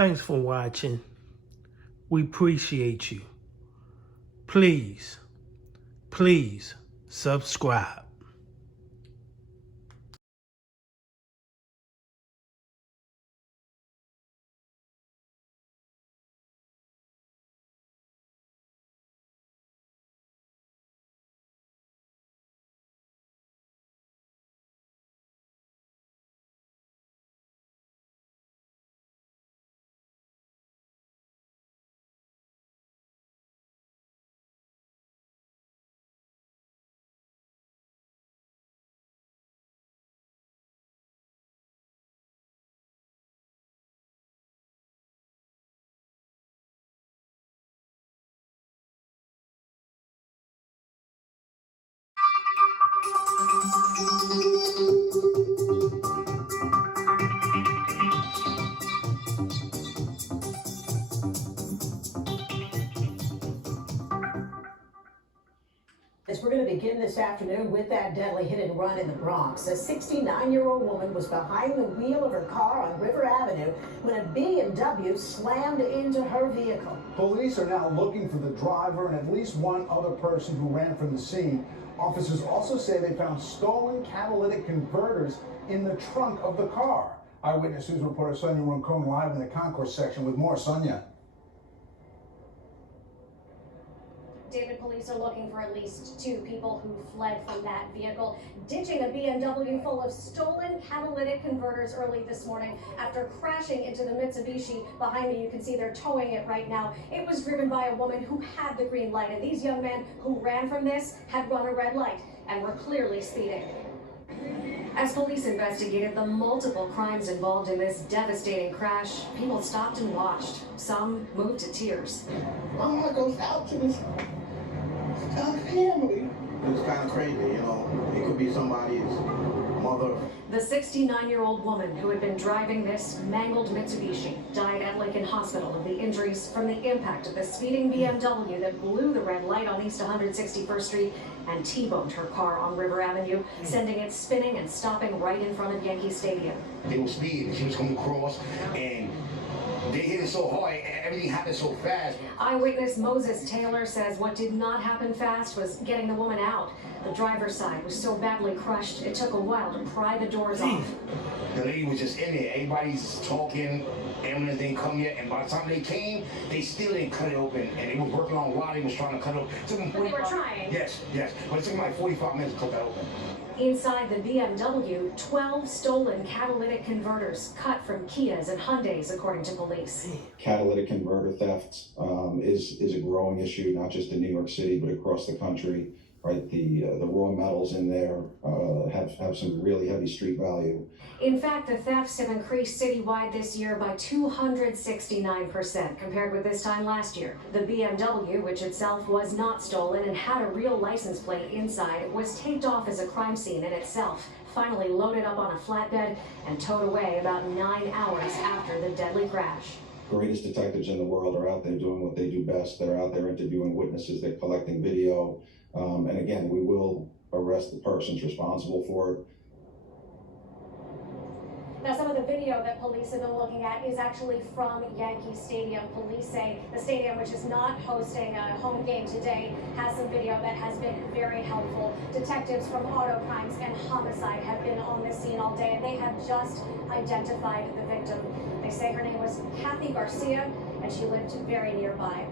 Thanks for watching. We appreciate you. Please subscribe. We're going to begin this afternoon with that deadly hit and run in the Bronx. A 69-year-old woman was behind the wheel of her car on River Avenue when a BMW slammed into her vehicle. Police are now looking for the driver and at least one other person who ran from the scene. Officers also say they found stolen catalytic converters in the trunk of the car. Eyewitness News reporter Sonia Roncone live in the concourse section with more. Sonia. David, police are looking for at least 2 people who fled from that vehicle, ditching a BMW full of stolen catalytic converters early this morning after crashing into the Mitsubishi. Behind me, you can see they're towing it right now. It was driven by a woman who had the green light, and these young men who ran from this had run a red light and were clearly speeding. As police investigated the multiple crimes involved in this devastating crash, people stopped and watched. Some moved to tears. My heart goes out to this family. It's kind of crazy, you know. It could be somebody's mother. The 69-year-old woman who had been driving this mangled Mitsubishi died at Lincoln Hospital of the injuries from the impact of the speeding BMW that blew the red light on East 161st Street and T-boned her car on River Avenue, sending it spinning and stopping right in front of Yankee Stadium. They were speeding. She was coming across, and they hit it so hard, and everything happened so fast. Eyewitness Moses Taylor says what did not happen fast was getting the woman out. The driver's side was so badly crushed, it took a while to pry the doors off. The lady was just in there. Everybody's talking. Ambulance didn't come yet, and by the time they came, they still didn't cut it open, and they was working on why they was trying to cut it open. It took them 45. They were trying. Yes, but it took them like 45 minutes to cut that open. Inside the BMW, 12 stolen catalytic converters cut from Kias and Hyundais, according to police. Catalytic converter theft is a growing issue, not just in New York City, but across the country. Right, the raw metals in there have some really heavy street value. In fact, the thefts have increased citywide this year by 269% compared with this time last year. The BMW, which itself was not stolen and had a real license plate inside, was taped off as a crime scene in itself, finally loaded up on a flatbed and towed away about 9 hours after the deadly crash. The greatest detectives in the world are out there doing what they do best. They're out there interviewing witnesses, they're collecting video. And again, we will arrest the persons responsible for it. Now, some of the video that police have been looking at is actually from Yankee Stadium. Police say the stadium, which is not hosting a home game today, has some video that has been very helpful. Detectives from auto crimes and homicide have been on the scene all day, and they have just identified the victim. They say her name was Cathy Gracia, and she lived very nearby.